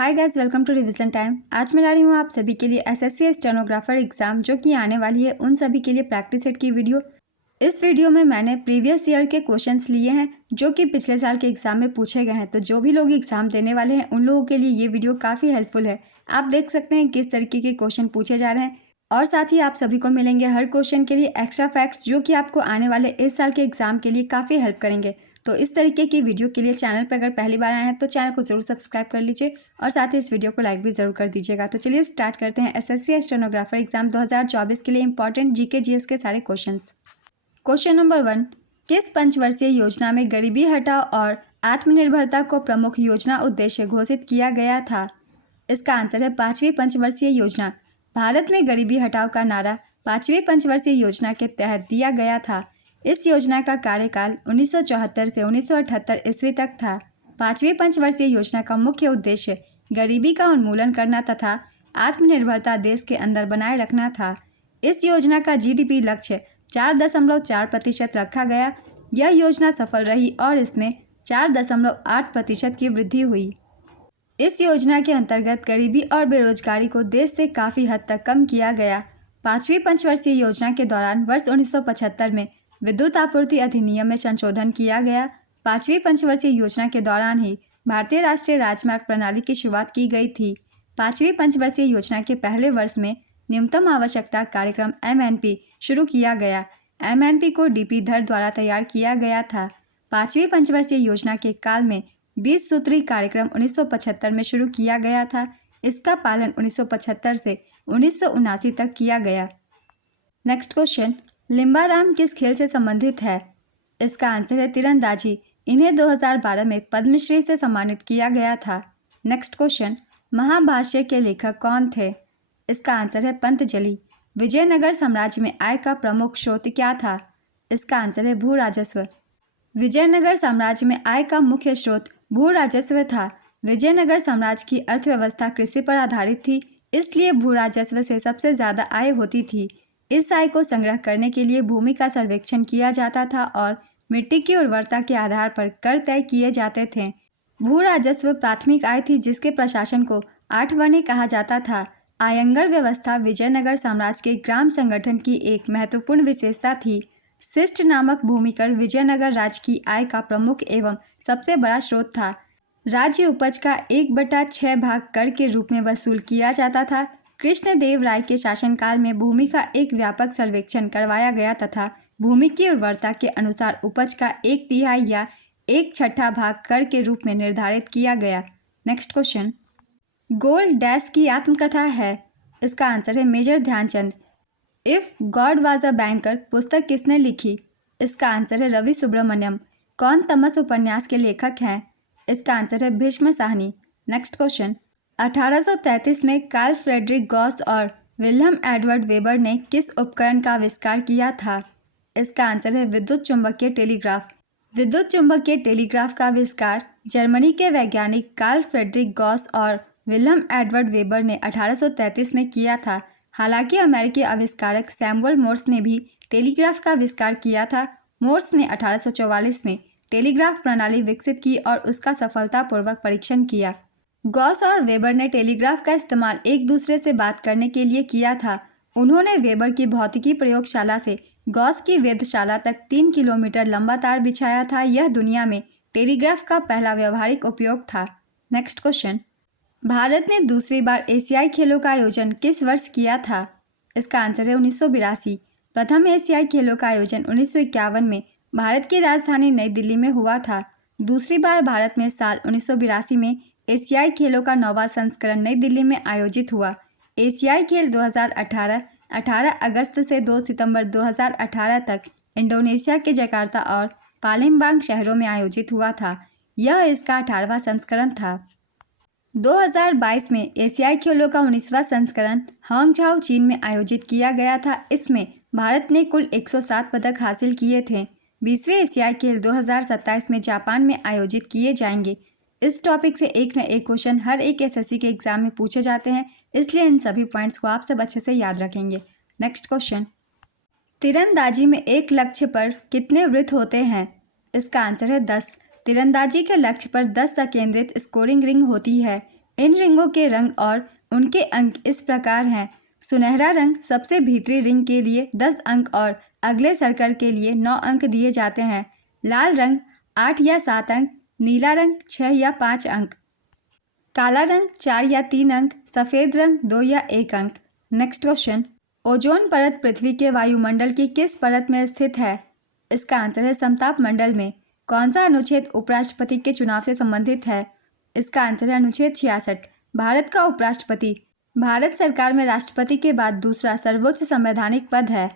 Hi guys, welcome to revision time. आज मैं ला रही हूँ आप सभी के लिए एसएससी स्टेनोग्राफर एग्जाम जो कि आने वाली है, उन सभी के लिए प्रैक्टिस सेट की वीडियो। इस वीडियो में मैंने प्रीवियस ईयर के क्वेश्चंस लिए हैं जो कि पिछले साल के एग्जाम में पूछे गए हैं। तो जो भी लोग एग्जाम देने वाले हैं उन लोगों के लिए ये वीडियो काफ़ी हेल्पफुल है। आप देख सकते हैं किस तरीके के क्वेश्चन पूछे जा रहे हैं और साथ ही आप सभी को मिलेंगे हर क्वेश्चन के लिए एक्स्ट्रा फैक्ट्स जो कि आपको आने वाले इस साल के एग्जाम के लिए काफ़ी हेल्प करेंगे। तो इस तरीके की वीडियो के लिए चैनल पर अगर पहली बार आए हैं तो चैनल को ज़रूर सब्सक्राइब कर लीजिए और साथ ही इस वीडियो को लाइक भी ज़रूर कर दीजिएगा। तो चलिए स्टार्ट करते हैं एसएससी स्टेनोग्राफर एग्जाम 2024 के लिए इंपॉर्टेंट जीके जीएस के सारे क्वेश्चंस। क्वेश्चन नंबर 1, किस पंचवर्षीय योजना में गरीबी हटाओ और आत्मनिर्भरता को प्रमुख योजना उद्देश्य घोषित किया गया था? इसका आंसर है 5वीं पंचवर्षीय योजना। भारत में गरीबी हटाओ का नारा 5वीं पंचवर्षीय योजना के तहत दिया गया था। इस योजना का कार्यकाल 1974 से 1978 ईस्वी तक था। 5वीं पंचवर्षीय योजना का मुख्य उद्देश्य गरीबी का उन्मूलन करना तथा आत्मनिर्भरता देश के अंदर बनाए रखना था। इस योजना का जीडीपी लक्ष्य 4.4% रखा गया। यह योजना सफल रही और इसमें 4.8% की वृद्धि हुई। इस योजना के अंतर्गत गरीबी और बेरोजगारी को देश से काफ़ी हद तक कम किया गया। 5वीं पंचवर्षीय योजना के दौरान वर्ष 1975 में विद्युत आपूर्ति अधिनियम में संशोधन किया गया। 5वीं पंचवर्षीय योजना के दौरान ही भारतीय राष्ट्रीय राजमार्ग प्रणाली की शुरुआत की गई थी। 5वीं पंचवर्षीय योजना के पहले वर्ष में न्यूनतम आवश्यकता कार्यक्रम MNP शुरू किया गया। MNP को DP धर द्वारा तैयार किया गया था। 5वीं पंचवर्षीय योजना के काल में 20 सूत्री कार्यक्रम 1975 में शुरू किया गया था। इसका पालन 1975 से 1979 तक किया गया। नेक्स्ट क्वेश्चन, लिम्बाराम किस खेल से संबंधित है? इसका आंसर है तीरंदाजी। इन्हें 2012 में पद्मश्री से सम्मानित किया गया था। नेक्स्ट क्वेश्चन, महाभाष्य के लेखक कौन थे? इसका आंसर है पंतजलि। विजयनगर साम्राज्य में आय का प्रमुख स्रोत क्या था? इसका आंसर है भू राजस्व। विजयनगर साम्राज्य में आय का मुख्य स्रोत भू राजस्व था। विजयनगर साम्राज्य की अर्थव्यवस्था कृषि पर आधारित थी, इसलिए भू राजस्व से सबसे ज़्यादा आय होती थी। इस आय को संग्रह करने के लिए भूमि का सर्वेक्षण किया जाता था और मिट्टी की उर्वरता के आधार पर कर तय किए जाते थे। भू राजस्व प्राथमिक आय थी जिसके प्रशासन को आठवनी कहा जाता था। आयंगर व्यवस्था विजयनगर साम्राज्य के ग्राम संगठन की एक महत्वपूर्ण विशेषता थी। शिष्ट नामक भूमिकर विजयनगर राज्य की आय का प्रमुख एवं सबसे बड़ा स्रोत था। राज्य उपज का 1/6 भाग कर के रूप में वसूल किया जाता था। कृष्णदेव राय के शासनकाल में भूमि का एक व्यापक सर्वेक्षण करवाया गया तथा भूमि की उर्वरता के अनुसार उपज का 1/3 या 1/6 भाग कर के रूप में निर्धारित किया गया। नेक्स्ट क्वेश्चन, गोल्ड डैश की आत्मकथा है? इसका आंसर है major Dhyanchand. If God was a banker पुस्तक किसने लिखी? इसका आंसर है रवि सुब्रमण्यम। कौन तमस उपन्यास के लेखक हैं? इसका आंसर है भीष्म साहनी। नेक्स्ट क्वेश्चन, 1833 में कार्ल फ्रेडरिक गॉस और विल्हम एडवर्ड वेबर ने किस उपकरण का आविष्कार किया था? इसका आंसर है विद्युत चुंबकीय टेलीग्राफ। विद्युत चुंबकीय टेलीग्राफ का आविष्कार जर्मनी के वैज्ञानिक कार्ल फ्रेडरिक गॉस और विल्हम एडवर्ड वेबर ने 1833 में किया था। हालांकि अमेरिकी आविष्कारक सैमुअल मोर्स ने भी टेलीग्राफ का आविष्कार किया था। मोर्स ने 1844 में टेलीग्राफ प्रणाली विकसित की और उसका सफलतापूर्वक परीक्षण किया। गॉस और वेबर ने टेलीग्राफ का इस्तेमाल एक दूसरे से बात करने के लिए किया था। उन्होंने वेबर की भौतिकी प्रयोगशाला से गॉस की वेधशाला तक 3 किलोमीटर लंबा तार बिछाया था। यह दुनिया में टेलीग्राफ का पहला व्यावहारिक उपयोग था। नेक्स्ट क्वेश्चन, भारत ने दूसरी बार एशियाई खेलों का आयोजन किस वर्ष किया था? इसका आंसर है 1982। प्रथम एशियाई खेलों का आयोजन 1951 में भारत की राजधानी नई दिल्ली में हुआ था। दूसरी बार भारत में साल 1982 में एशियाई खेलों का 9वां संस्करण नई दिल्ली में आयोजित हुआ। एशियाई खेल 2018 18 अगस्त से 2 सितंबर 2018 तक इंडोनेशिया के जकार्ता और पालेम्बांग शहरों में आयोजित हुआ था। यह इसका 18वां संस्करण था। 2022 में एशियाई खेलों का 19वां संस्करण हांगझाओ चीन में आयोजित किया गया था। इसमें भारत ने कुल 107 पदक हासिल किए थे। 20वें एशियाई खेल 2027 में जापान में आयोजित किए जाएंगे। इस टॉपिक से एक न एक क्वेश्चन हर एक एसएससी के एग्जाम में पूछे जाते हैं, इसलिए इन सभी पॉइंट्स को आप सब अच्छे से याद रखेंगे। नेक्स्ट क्वेश्चन, तीरंदाजी में एक लक्ष्य पर कितने वृत्त होते हैं? इसका आंसर है 10। तीरंदाजी के लक्ष्य पर 10 संकेंद्रित स्कोरिंग रिंग होती है। इन रिंगों के रंग और उनके अंक इस प्रकार हैं। सुनहरा रंग सबसे भीतरी रिंग के लिए 10 अंक और अगले सर्कल के लिए 9 अंक दिए जाते हैं। लाल रंग 8 या 7 अंक, नीला रंग 6 या 5 अंक, काला रंग 4 या 3 अंक, सफ़ेद रंग 2 या 1 अंक। नेक्स्ट क्वेश्चन, ओजोन परत पृथ्वी के वायुमंडल की किस परत में स्थित है? इसका आंसर है समताप मंडल में। कौन सा अनुच्छेद उपराष्ट्रपति के चुनाव से संबंधित है? इसका आंसर है अनुच्छेद 66। भारत का उपराष्ट्रपति भारत सरकार में राष्ट्रपति के बाद दूसरा सर्वोच्च संवैधानिक पद है।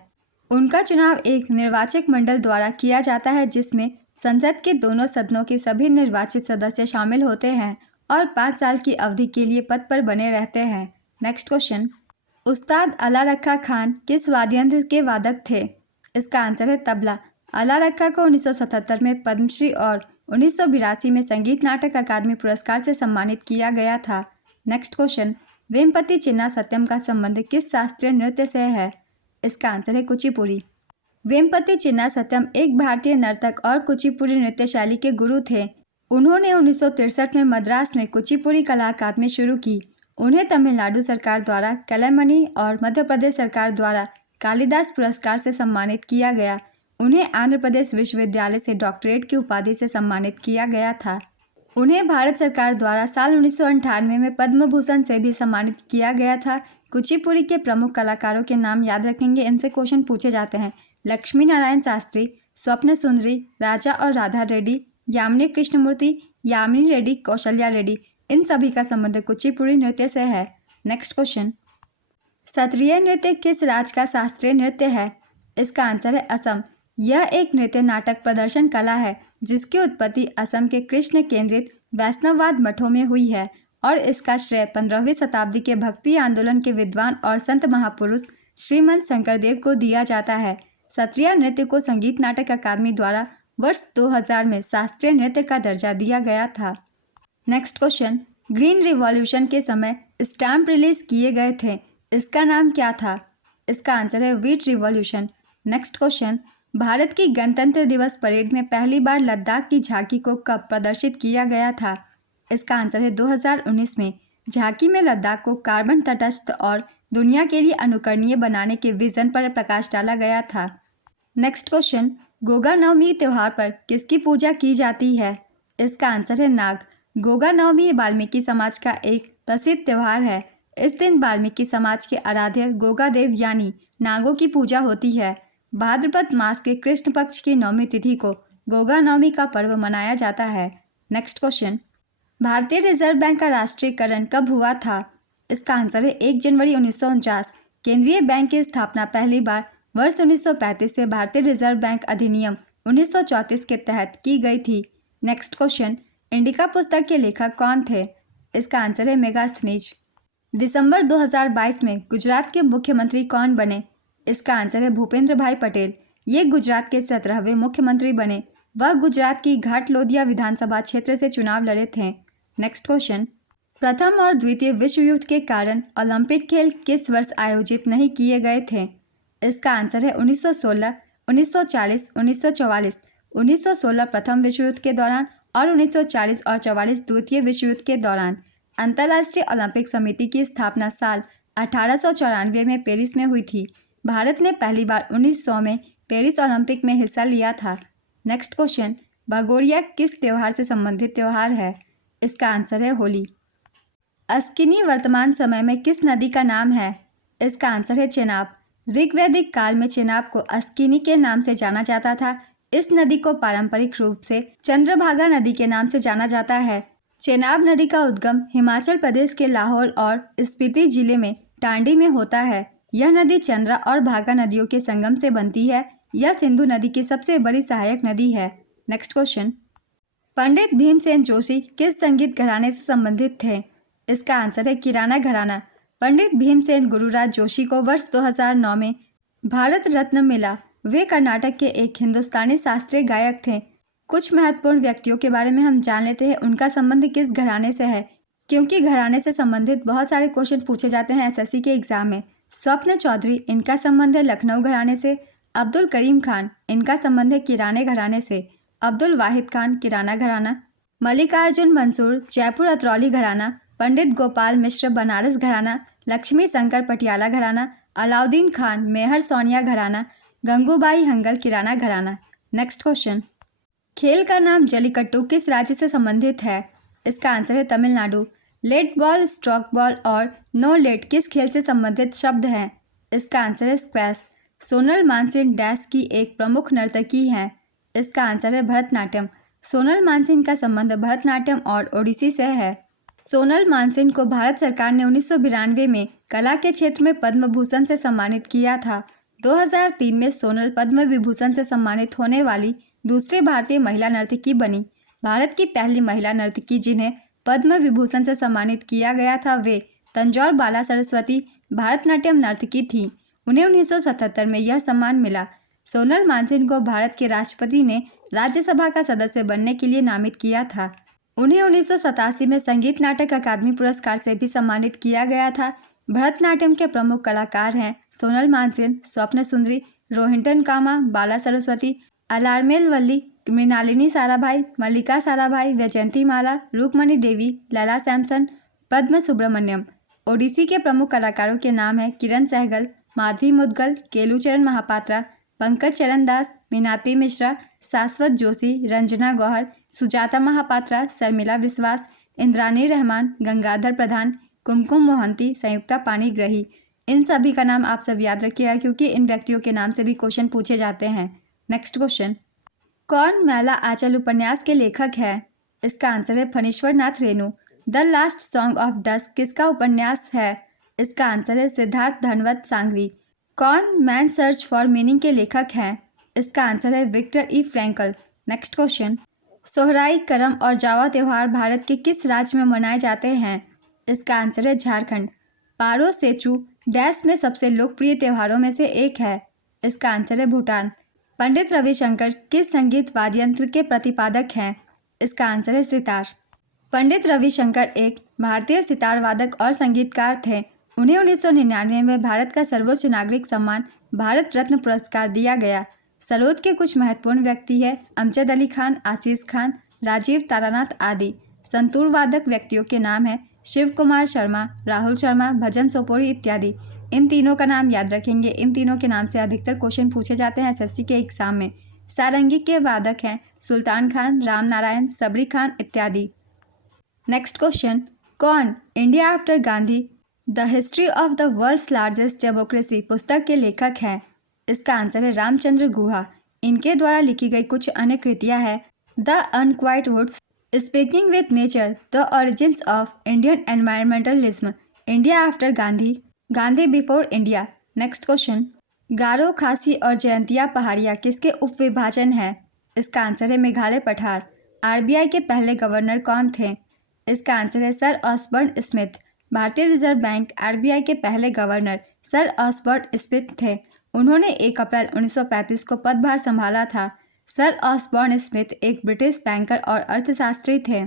उनका चुनाव एक निर्वाचक मंडल द्वारा किया जाता है जिसमें संसद के दोनों सदनों के सभी निर्वाचित सदस्य शामिल होते हैं और 5 साल की अवधि के लिए पद पर बने रहते हैं। नेक्स्ट क्वेश्चन, उस्ताद अला रखा खान किस वाद्ययंत्र के वादक थे? इसका आंसर है तबला। अला रखा को 1977 में पद्मश्री और 1982 में संगीत नाटक अकादमी पुरस्कार से सम्मानित किया गया था। नेक्स्ट क्वेश्चन, वेमपति चिन्ना सत्यम का संबंध किस शास्त्रीय नृत्य से है? इसका आंसर है कुचिपुड़ी। वेमपति चिन्ना सत्यम एक भारतीय नर्तक और कुचिपुड़ी नृत्य शैली के गुरु थे। उन्होंने 1963 में मद्रास में कुचिपुड़ी कला अकादमी शुरू की। उन्हें तमिलनाडु सरकार द्वारा कलैमणि और मध्य प्रदेश सरकार द्वारा कालिदास पुरस्कार से सम्मानित किया गया। उन्हें आंध्र प्रदेश विश्वविद्यालय से डॉक्टरेट की उपाधि से सम्मानित किया गया था। उन्हें भारत सरकार द्वारा साल 1998 में पद्म भूषण से भी सम्मानित किया गया था। कुचिपुड़ी के प्रमुख कलाकारों के नाम याद रखेंगे, इनसे क्वेश्चन पूछे जाते हैं। लक्ष्मी नारायण शास्त्री, स्वप्न सुंदरी, राजा और राधा रेड्डी, यामिनी कृष्णमूर्ति, यामिनी रेड्डी, कौशल्या रेड्डी, इन सभी का संबंध कुचिपुड़ी नृत्य से है। नेक्स्ट क्वेश्चन, सत्रिय नृत्य किस राज्य का शास्त्रीय नृत्य है? इसका आंसर है असम। यह एक नृत्य नाटक प्रदर्शन कला है जिसकी उत्पत्ति असम के कृष्ण केंद्रित वैष्णववाद मठों में हुई है और इसका श्रेय 15वीं शताब्दी के भक्ति आंदोलन के विद्वान और संत महापुरुष श्रीमंत शंकरदेव को दिया जाता है। सत्रिय नृत्य को संगीत नाटक अकादमी द्वारा वर्ष 2000 में शास्त्रीय नृत्य का दर्जा दिया गया था। नेक्स्ट क्वेश्चन, ग्रीन रिवॉल्यूशन के समय स्टैम्प रिलीज किए गए थे, इसका नाम क्या था? इसका आंसर है wheat revolution. Next question, Bharat की गणतंत्र दिवस परेड में पहली बार लद्दाख की झांकी को कब प्रदर्शित किया गया था? इसका आंसर है 2019 में। झांकी में लद्दाख को कार्बन तटस्थ और दुनिया के लिए अनुकरणीय बनाने के विजन पर प्रकाश डाला गया था। नेक्स्ट क्वेश्चन, गोगा नवमी त्यौहार पर किसकी पूजा की जाती है? इसका आंसर है नाग। गोगा नवमी वाल्मीकि समाज का एक प्रसिद्ध त्यौहार है। इस दिन वाल्मीकि समाज के आराध्य गोगा देव यानी नागों की पूजा होती है। भाद्रपद मास के कृष्ण पक्ष की नवमी तिथि को गोगा नवमी का पर्व मनाया जाता है। नेक्स्ट क्वेश्चन, भारतीय रिजर्व बैंक का राष्ट्रीयकरण कब हुआ था? इसका आंसर है 1 जनवरी 1949। केंद्रीय बैंक की स्थापना पहली बार वर्ष 1935 से भारतीय रिजर्व बैंक अधिनियम 1934 के तहत की गई थी। नेक्स्ट क्वेश्चन, इंडिका पुस्तक के लेखक कौन थे? इसका आंसर है मेगास्थनीज। दिसंबर 2022 में गुजरात के मुख्यमंत्री कौन बने? इसका आंसर है भूपेंद्र भाई पटेल। ये गुजरात के 17वें मुख्यमंत्री बने। वह गुजरात की घाटलोदिया विधानसभा क्षेत्र से चुनाव लड़े थे। नेक्स्ट क्वेश्चन, प्रथम और द्वितीय विश्व युद्ध के कारण ओलंपिक खेल किस वर्ष आयोजित नहीं किए गए थे? इसका आंसर है 1916, 1940, 1944। 1916 प्रथम विश्व युद्ध के दौरान और 1940 और 44 द्वितीय विश्व युद्ध के दौरान। अंतर्राष्ट्रीय ओलंपिक समिति की स्थापना साल 1894 में पेरिस में हुई थी। भारत ने पहली बार 1900 में पेरिस ओलंपिक में हिस्सा लिया था। नेक्स्ट क्वेश्चन, भगोरिया किस त्यौहार से संबंधित त्यौहार है? इसका आंसर है होली। अस्किनी वर्तमान समय में किस नदी का नाम है? इसका आंसर है चेनाब। ऋग्वैदिक काल में चेनाब को अस्किनी के नाम से जाना जाता था। इस नदी को पारंपरिक रूप से चंद्रभागा नदी के नाम से जाना जाता है। चेनाब नदी का उद्गम हिमाचल प्रदेश के लाहौल और स्पीति जिले में टांडी में होता है। यह नदी चंद्रा और भागा नदियों के संगम से बनती है। यह सिंधु नदी की सबसे बड़ी सहायक नदी है। नेक्स्ट क्वेश्चन, पंडित भीमसेन जोशी किस संगीत घराने से संबंधित थे? इसका आंसर है किराना घराना। पंडित भीमसेन गुरुराज जोशी को वर्ष 2009 में भारत रत्न मिला। वे कर्नाटक के एक हिंदुस्तानी शास्त्रीय गायक थे। कुछ महत्वपूर्ण व्यक्तियों के बारे में हम जान लेते हैं, उनका संबंध किस घराने से है, क्योंकि घराने से संबंधित बहुत सारे क्वेश्चन पूछे जाते हैं एसएससी के एग्जाम में। स्वप्न चौधरी, इनका संबंध है लखनऊ घराने से। अब्दुल करीम खान, इनका संबंध है किराने घराने से। अब्दुल वाहिद खान, किराना घराना। मल्लिकार्जुन मंसूर, जयपुर अतरौली घराना। पंडित गोपाल मिश्र बनारस घराना, लक्ष्मी शंकर पटियाला घराना, अलाउद्दीन खान मेहर सोनिया घराना, गंगूबाई हंगल किराना घराना। नेक्स्ट क्वेश्चन, खेल का नाम जल्लीकट्टू किस राज्य से संबंधित है? इसका आंसर है Tamil Nadu. Let ball, stroke ball और नो लेट किस खेल से संबंधित शब्द हैं? इसका आंसर है स्क्वैश। सोनल मानसिंह डैश की एक प्रमुख नर्तकी हैं? इसका आंसर है भरतनाट्यम। सोनल मानसिंह का संबंध भरतनाट्यम और ओडिसी से है। सोनल मानसिंह को भारत सरकार ने 1992 में कला के क्षेत्र में पद्म भूषण से सम्मानित किया था। 2003 में सोनल पद्म विभूषण से सम्मानित होने वाली दूसरी भारतीय महिला नर्तकी बनी। भारत की पहली महिला नर्तकी जिन्हें पद्म विभूषण से सम्मानित किया गया था वे तंजौर बाला सरस्वती भारतनाट्यम नर्तकी थी। उन्हें 1977 में यह सम्मान मिला। सोनल मानसिंह को भारत के राष्ट्रपति ने राज्यसभा का सदस्य बनने के लिए नामित किया था। उन्हें 1987 में संगीत नाटक अकादमी पुरस्कार से भी सम्मानित किया गया था। भरतनाट्यम के प्रमुख कलाकार हैं सोनल मानसिंह, स्वप्न सुंदरी, रोहिंटन कामा, बाला सरस्वती, अलारमेल वल्ली, मृणालिनी साराभाई, मल्लिका साराभाई, वैजयंती माला, रुक्मणी देवी, लैला सैमसन, पद्म सुब्रमण्यम। ओडिसी के प्रमुख कलाकारों के नाम हैं किरण सहगल, माधवी मुदगल, केलूचरण महापात्रा, पंकज चरण दास, मीनाती मिश्रा, शाश्वत जोशी, रंजना गौहर, सुजाता महापात्रा, शर्मिला विश्वास, इंद्रानी रहमान, गंगाधर प्रधान, कुमकुम मोहंती, संयुक्ता पाणिग्रही। इन सभी का नाम आप सब याद रखिएगा क्योंकि इन व्यक्तियों के नाम से भी क्वेश्चन पूछे जाते हैं। नेक्स्ट क्वेश्चन, कौन मैला आंचल उपन्यास के लेखक है? इसका आंसर है Phanishwar Nath Renu. The last song of dusk किसका उपन्यास है? इसका आंसर है सिद्धार्थ धनवत सांघवी। कौन मैन सर्च फॉर मीनिंग के लेखक हैं? इसका आंसर है विक्टर ई फ्रैंकल। नेक्स्ट क्वेश्चन, सोहराई, करम और जावा त्यौहार भारत के किस राज्य में मनाए जाते हैं? इसका आंसर है झारखंड। पारो सेचू डैश में सबसे लोकप्रिय त्योहारों में से एक है? इसका आंसर है भूटान। पंडित रविशंकर किस संगीत वाद्ययंत्र के प्रतिपादक हैं? इसका आंसर है सितार। पंडित रविशंकर एक भारतीय सितार वादक और संगीतकार थे। उन्हें 1999 में भारत का सर्वोच्च नागरिक सम्मान भारत रत्न पुरस्कार दिया गया। सरोद के कुछ महत्वपूर्ण व्यक्ति हैं अमजद अली खान, आशीष खान, राजीव तारानाथ आदि। संतूर वादक व्यक्तियों के नाम हैं शिव कुमार शर्मा, राहुल शर्मा, भजन सोपोरी इत्यादि। इन तीनों का नाम याद रखेंगे। इन तीनों के नाम से अधिकतर क्वेश्चन पूछे जाते हैं एसएससी के एग्जाम में। सारंगी के वादक हैं सुल्तान खान, राम नारायण, सबरी खान इत्यादि। नेक्स्ट क्वेश्चन, कौन India after Gandhi the history of the world's largest democracy पुस्तक के लेखक हैं? इसका आंसर है रामचंद्र गुहा। इनके द्वारा लिखी गई कुछ अन्य कृतियाँ हैं the unquiet woods, speaking with nature, the origins of Indian environmentalism, India after Gandhi, Gandhi before India. Next question, Garo, Khasi और जयंतिया पहाड़िया किसके उपविभाजन हैं? इसका आंसर है मेघालय पठार। आरबीआई के पहले गवर्नर कौन थे? इसका आंसर है सर ऑसबर्न स्मिथ। भारतीय रिजर्व बैंक आरबीआई के पहले गवर्नर सर ऑसबर्न स्मिथ थे। उन्होंने 1 अप्रैल 1935 को पदभार संभाला था। सर ऑसबर्न स्मिथ एक ब्रिटिश बैंकर और अर्थशास्त्री थे।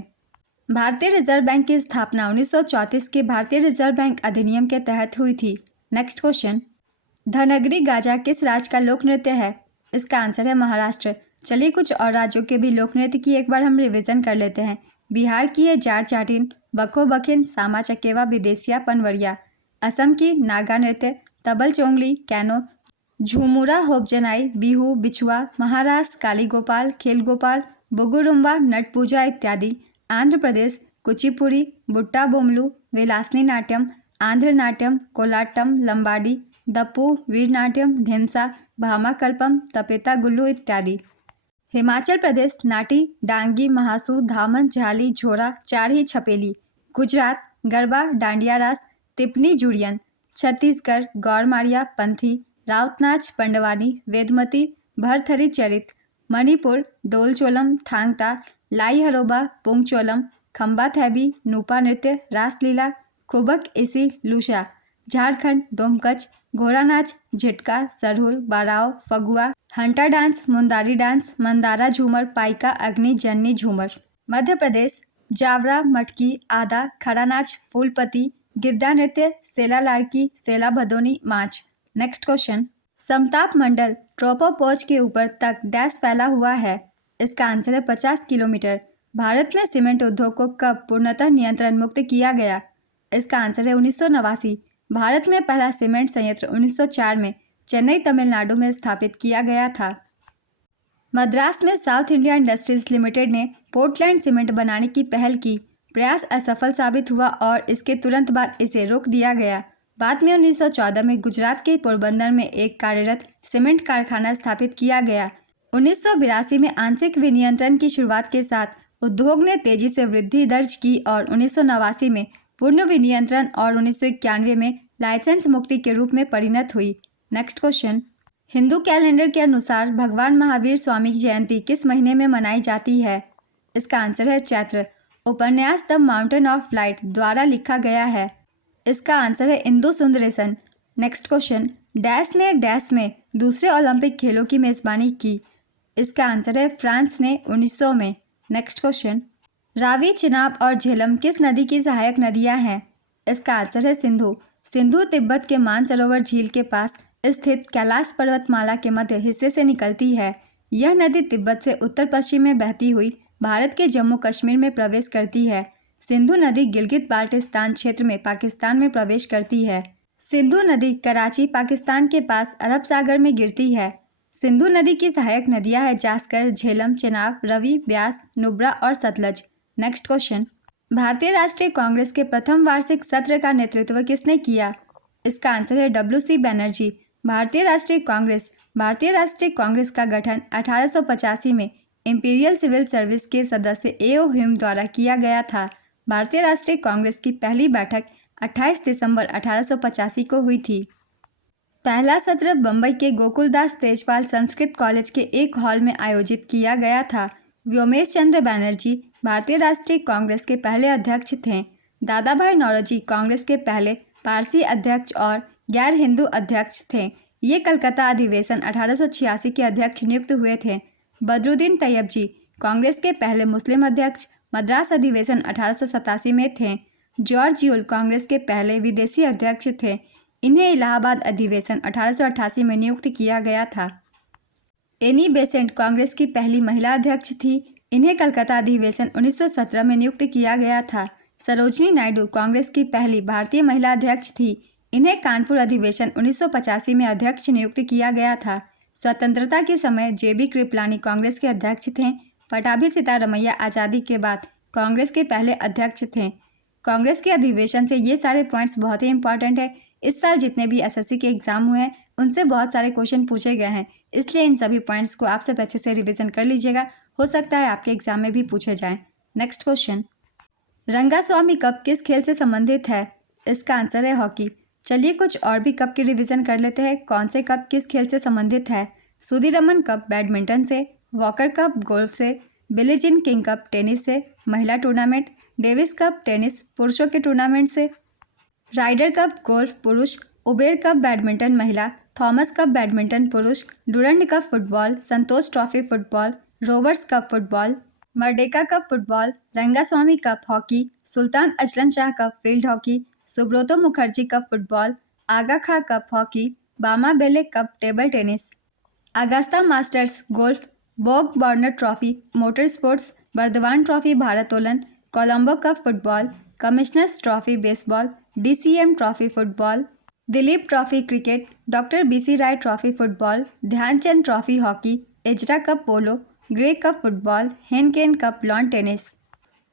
भारतीय रिजर्व बैंक की स्थापना 1934 के भारतीय रिजर्व बैंक अधिनियम के तहत हुई थी। नेक्स्ट क्वेश्चन, धनगरी गाजा किस राज्य का लोक नृत्य है? इसका आंसर है महाराष्ट्र। चलिए कुछ और राज्यों के भी लोक नृत्य की एक बार हम रिवीजन कर लेते हैं। बिहार की है जाट जाटिन, बखो बखिन, सामा चकेवा, विदेशिया, पनवरिया। असम की नागा नृत्य, तबल चोंगली, कैनो, झूमुरा, होपजनाई, बिहू, बिछुआ। महाराष्ट्र काली गोपाल, खेल गोपाल, बुगुरुम्बा, नट पूजा इत्यादि। आंध्र प्रदेश कुचिपुड़ी, बुट्टा बोमलू, विलासनी नाट्यम, आंध्र नाट्यम, कोलाटम, लंबाडी, दप्पू, वीरनाट्यम, ढिमसा, भामाकल्पम, तपेता गुल्लू इत्यादि। हिमाचल प्रदेश नाटी, डांगी, महासू, धामन, झाली, झोरा, चारही, छपेली। गुजरात गरबा, डांडिया रास, तिपनी, जुड़ियन। छत्तीसगढ़ गौरमारिया, पंथी, राउतनाच, पंडवानी, वेदमती, भरथरी चरित। मणिपुर डोलचोलम, थांगता, लाई हरोबा, पुंगचोलम, खम्बा थैबी, नूपा नृत्य, रासलीला, खुबक इसी, लूशा। झारखंड डोमकच, घोड़ा नाच, झिटका, सरहुल, बाराव, Phagua, hanta dance, Mundari dance, Mandhana झूमर, पाइका, अग्नि, जन्नी झूमर। मध्य प्रदेश जावरा, मटकी, आदा, खड़ा नाच, फूलपति, गिद्दा नृत्य, सेला लाड़की, सेला भदोनी, माच। नेक्स्ट क्वेश्चन, समताप मंडल ट्रोपोपॉज के ऊपर तक डैश फैला हुआ है? इसका आंसर है 50 किलोमीटर। भारत में सीमेंट उद्योग को कब पूर्णतः नियंत्रण मुक्त किया गया? इसका आंसर है 1989। भारत में पहला सीमेंट संयंत्र 1904 में चेन्नई तमिलनाडु में स्थापित किया गया था। मद्रास में साउथ इंडिया इंडस्ट्रीज लिमिटेड ने पोर्टलैंड सीमेंट बनाने की पहल की। प्रयास असफल साबित हुआ और इसके तुरंत बाद इसे रोक दिया गया। बाद में 1914 में गुजरात के पोरबंदर में एक कार्यरत सीमेंट कारखाना स्थापित किया गया। 1982 में आंशिक विनियंत्रण की शुरुआत के साथ उद्योग ने तेजी से वृद्धि दर्ज की और 1989 में पूर्ण विनियंत्रण और 1991 में लाइसेंस मुक्ति के रूप में परिणत हुई। नेक्स्ट क्वेश्चन, हिंदू कैलेंडर के अनुसार भगवान महावीर स्वामी की जयंती किस महीने में मनाई जाती है? इसका आंसर है चैत्र। उपन्यास द माउंटेन ऑफ लाइट द्वारा लिखा गया है। इसका आंसर है Indu Sundaresan. Next question, dash ने डैश में दूसरे ओलंपिक खेलों की मेजबानी की? इसका आंसर है फ्रांस ने 1900 में। नेक्स्ट क्वेश्चन, रावी, चिनाब और झेलम किस नदी की सहायक नदियां हैं? इसका आंसर है सिंधु। सिंधु तिब्बत के मानसरोवर झील के पास स्थित कैलाश पर्वतमाला के मध्य हिस्से से निकलती है। यह नदी तिब्बत से उत्तर पश्चिम में बहती हुई भारत के जम्मू कश्मीर में प्रवेश करती है। सिंधु नदी गिलगित बाल्टिस्तान क्षेत्र में पाकिस्तान में प्रवेश करती है। सिंधु नदी कराची, पाकिस्तान के पास अरब सागर में गिरती है। सिंधु नदी की सहायक नदियां हैं जास्कर, झेलम, चेनाब, रवि, ब्यास, नुब्रा और सतलज। नेक्स्ट क्वेश्चन, भारतीय राष्ट्रीय कांग्रेस के प्रथम वार्षिक सत्र का नेतृत्व किसने किया? इसका आंसर है WC बनर्जी। भारतीय राष्ट्रीय कांग्रेस का गठन 1885 में इंपीरियल सिविल सर्विस के सदस्य A.O. ह्यूम द्वारा किया गया था। भारतीय राष्ट्रीय कांग्रेस की पहली बैठक 28 दिसंबर 1885 को हुई थी। पहला सत्र बम्बई के गोकुलदास तेजपाल संस्कृत कॉलेज के एक हॉल में आयोजित किया गया था। व्योमेश चंद्र बैनर्जी भारतीय राष्ट्रीय कांग्रेस के पहले अध्यक्ष थे। दादा भाई नौरोजी कांग्रेस के पहले पारसी अध्यक्ष और गैर हिंदू अध्यक्ष थे। ये कलकत्ता अधिवेशन 1886 के अध्यक्ष नियुक्त हुए थे। बदरुद्दीन तैयब जी कांग्रेस के पहले मुस्लिम अध्यक्ष मद्रास अधिवेशन 1887 में थे। जॉर्ज यूल कांग्रेस के पहले विदेशी अध्यक्ष थे। इन्हें इलाहाबाद अधिवेशन 1888 में नियुक्त किया गया था। एनी बेसेंट कांग्रेस की पहली महिला अध्यक्ष थी। इन्हें कलकत्ता अधिवेशन 1917 में नियुक्त किया गया था। सरोजनी नायडू कांग्रेस की पहली भारतीय महिला अध्यक्ष थी। इन्हें कानपुर अधिवेशन 1985 में अध्यक्ष नियुक्त किया गया था। स्वतंत्रता के समय JB कृपलानी कांग्रेस के अध्यक्ष थे। पटाभी सीतारमैया आज़ादी के बाद कांग्रेस के पहले अध्यक्ष थे। कांग्रेस के अधिवेशन से ये सारे पॉइंट्स बहुत ही इंपॉर्टेंट है। इस साल जितने भी SSC के एग्जाम हुए हैं उनसे बहुत सारे क्वेश्चन पूछे गए हैं, इसलिए इन सभी पॉइंट्स को आप सब अच्छे से रिवीजन कर लीजिएगा। हो सकता है आपके एग्जाम में भी पूछे जाएं। नेक्स्ट क्वेश्चन, रंगास्वामी कप किस खेल से संबंधित है? इसका आंसर है हॉकी। चलिए कुछ और भी कप की रिवीजन कर लेते हैं। कौन से कप किस खेल से संबंधित है? सुधीरमन कप बैडमिंटन से, वॉकर कप गोल्फ से, Billie Jean King cup tennis से महिला टूर्नामेंट, डेविस कप टेनिस पुरुषों के टूर्नामेंट से, राइडर कप गोल्फ पुरुष, उबेर कप बैडमिंटन महिला, थॉमस कप बैडमिंटन पुरुष, Durand cup football, Santosh trophy football, Rovers cup football, Merdeka cup football, Rangaswamy cup hockey, Sultan Azlan Shah cup field hockey, Subroto Mukherjee cup football, Aga Khan cup hockey, Bama Belle cup table tennis, Augusta Masters golf, Borg Warner trophy motor sports, Burdwan trophy भारोत्तोलन, Colombo cup football, commissioners trophy baseball, DCM trophy football, Dilip trophy cricket, doctor BC Roy trophy football, Dhyan Chand trophy hockey, Ezra cup polo, Grey cup football, Heineken cup lawn tennis,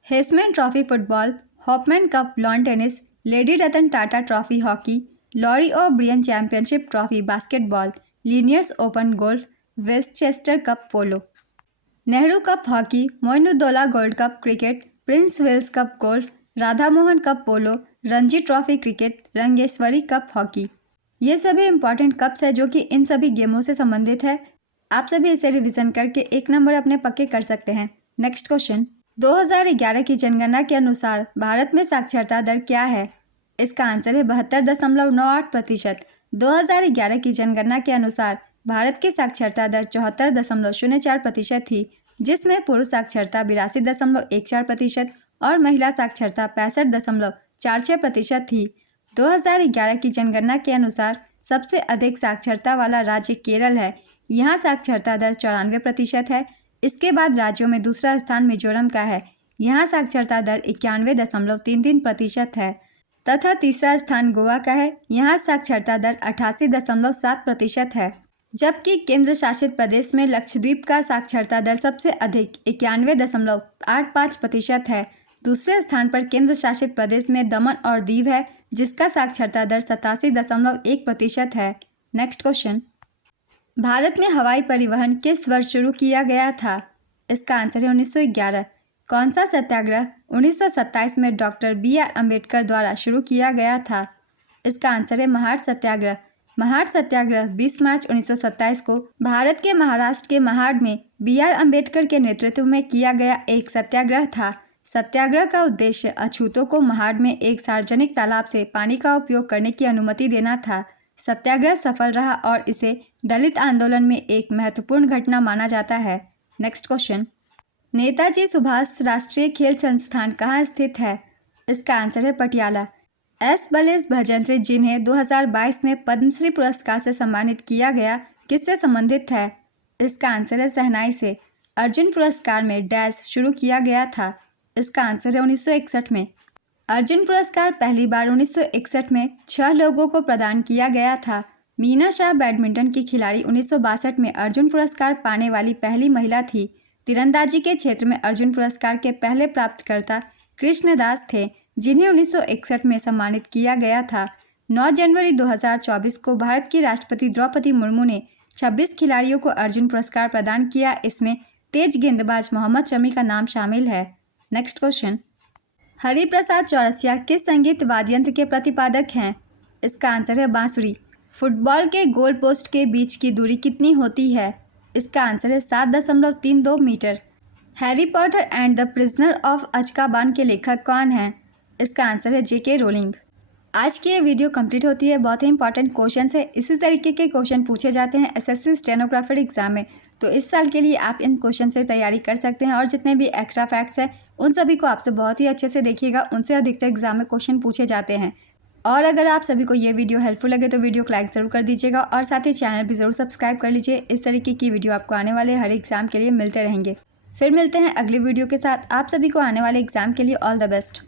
Heisman trophy football, Hopman cup lawn tennis, lady Ratan Tata trophy hockey, Larry O'Brien championship trophy basketball, लीनियर्स open golf, Westchester cup polo, Nehru cup hockey, Moinuddowla gold cup cricket, prince Wills cup golf, Radha Mohan cup polo, Ranji trophy cricket, Rangeshwari cup hockey. ये सभी important cups है जो कि इन सभी गेमों से संबंधित है। आप सभी इसे रिवीजन करके 1 नंबर अपने पक्के कर सकते हैं। नेक्स्ट क्वेश्चन, 2011 की जनगणना के अनुसार भारत में साक्षरता दर क्या है? इसका आंसर है 72.98%। 2011 की जनगणना के अनुसार भारत की साक्षरता दर 74.04% थी, जिसमें पुरुष साक्षरता 82.14% और महिला साक्षरता 65.46% थी। 2011 की जनगणना के अनुसार सबसे अधिक साक्षरता वाला राज्य केरल है। यहाँ साक्षरता दर 94% है। इसके बाद राज्यों में दूसरा स्थान मिजोरम का है। यहाँ साक्षरता दर 91.33% है तथा तीसरा स्थान गोवा का है। यहाँ साक्षरता दर 88.7% है। जबकि केंद्र शासित प्रदेश में लक्षद्वीप का साक्षरता दर सबसे अधिक 91.85% है। दूसरे स्थान पर केंद्र शासित प्रदेश में दमन और दीव है, जिसका साक्षरता दर 87.1% है। नेक्स्ट क्वेश्चन, भारत में हवाई परिवहन किस वर्ष शुरू किया गया था? इसका आंसर है 1911। कौन सा सत्याग्रह 1927 में डॉक्टर BR अम्बेडकर द्वारा शुरू किया गया था? इसका आंसर है महाड़ सत्याग्रह। महाड़ सत्याग्रह 20 मार्च 1927 को भारत के महाराष्ट्र के महाड़ में BR अम्बेडकर के नेतृत्व में किया गया एक सत्याग्रह था। सत्याग्रह का उद्देश्य अछूतों को महाड़ में एक सार्वजनिक तालाब से पानी का उपयोग करने की अनुमति देना था। सत्याग्रह सफल रहा और इसे दलित आंदोलन में एक महत्वपूर्ण घटना माना जाता है। नेक्स्ट क्वेश्चन, नेताजी सुभाष राष्ट्रीय खेल संस्थान कहाँ स्थित है? इसका आंसर है पटियाला। एस बलेश भजंत्री, जिन्हें 2022 में पद्मश्री पुरस्कार से सम्मानित किया गया, किससे संबंधित है? इसका आंसर है शहनाई से। अर्जुन पुरस्कार में डैश शुरू किया गया था? इसका आंसर है 1961 में। अर्जुन पुरस्कार पहली बार 1961 में 6 लोगों को प्रदान किया गया था। मीना शाह बैडमिंटन की खिलाड़ी 1962 में अर्जुन पुरस्कार पाने वाली पहली महिला थी। तीरंदाजी के क्षेत्र में अर्जुन पुरस्कार के पहले प्राप्तकर्ता कृष्णदास थे, जिन्हें 1961 में सम्मानित किया गया था। 9 जनवरी 2024 को भारत की राष्ट्रपति द्रौपदी मुर्मू ने 26 खिलाड़ियों को अर्जुन पुरस्कार प्रदान किया। इसमें तेज गेंदबाज मोहम्मद शमी का नाम शामिल है। नेक्स्ट क्वेश्चन, हरिप्रसाद चौरसिया किस संगीत वाद्ययंत्र के प्रतिपादक हैं? इसका आंसर है बांसुरी। फुटबॉल के गोल पोस्ट के बीच की दूरी कितनी होती है? इसका आंसर है 7.32 metre. Harry Potter and the prisoner of Azkaban के लेखक कौन हैं? इसका आंसर है JK रोलिंग। आज की ये वीडियो कंप्लीट होती है। बहुत ही इंपॉर्टेंट क्वेश्चन है। इसी तरीके के क्वेश्चन पूछे जाते हैं SSC स्टेनोग्राफर एग्जाम में, तो इस साल के लिए आप इन क्वेश्चन से तैयारी कर सकते हैं। और जितने भी एक्स्ट्रा फैक्ट्स हैं उन सभी को आपसे बहुत ही अच्छे से देखिएगा, उनसे अधिकतर एग्जाम में क्वेश्चन पूछे जाते हैं। और अगर आप सभी को ये वीडियो हेल्पफुल लगे तो वीडियो को लाइक ज़रूर कर दीजिएगा और साथ ही चैनल भी ज़रूर सब्सक्राइब कर लीजिए। इस तरीके की वीडियो आपको आने वाले हर एग्जाम के लिए मिलते रहेंगे। फिर मिलते हैं अगली वीडियो के साथ। आप सभी को आने वाले एग्जाम के लिए ऑल द बेस्ट।